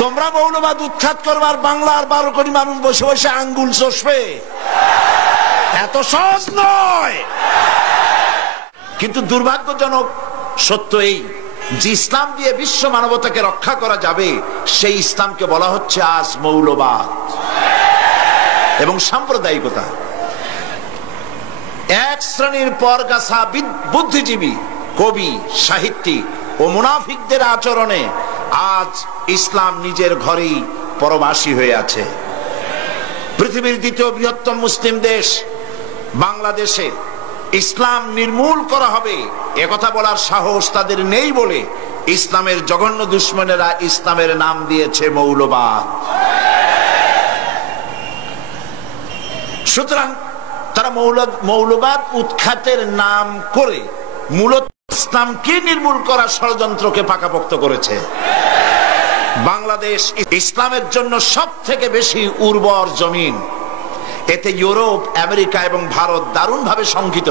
তোমরা মৌলবাদ উৎখাত করবার বাংলার 12 কোটি মানুষ বসে বসে আঙ্গুল চষবে, এত সহজ নয়। কিন্তু দুর্ভাগ্যজনক সত্য এই যে ইসলাম দিয়ে বিশ্ব মানবতাকে রক্ষা করা যাবে, সেই ইসলামকে বলা হচ্ছে আজ মৌলবাদ এবং সাম্প্রদায়িকতা। এক শ্রেণীর পরগাছা বুদ্ধিজীবী, কবি, সাহিত্যিক ও মুনাফিকদের আচরণে আজ ইসলাম নিজের ঘরেই পরবাসী হয়ে আছে। পৃথিবীর দ্বিতীয় বৃহত্তম মুসলিম দেশ বাংলাদেশে ইসলাম নির্মূল করা হবে একথা বলার সাহস তাদের নেই বলে ইসলামের জঘন্য দুশ্মনেরা ইসলামের নাম দিয়েছে মৌলবাদ। সুতরাং তারা মৌলবাদ উৎখাতের নাম করে মূলত ইসলামকে নির্মূল করার ষড়যন্ত্রকে পাকাপোক্ত করেছে। বাংলাদেশ ইসলামের জন্য সব থেকে বেশি উর্বর জমিন। এতে ইউরোপ, আমেরিকা এবং ভারত দারুণভাবে শঙ্কিত।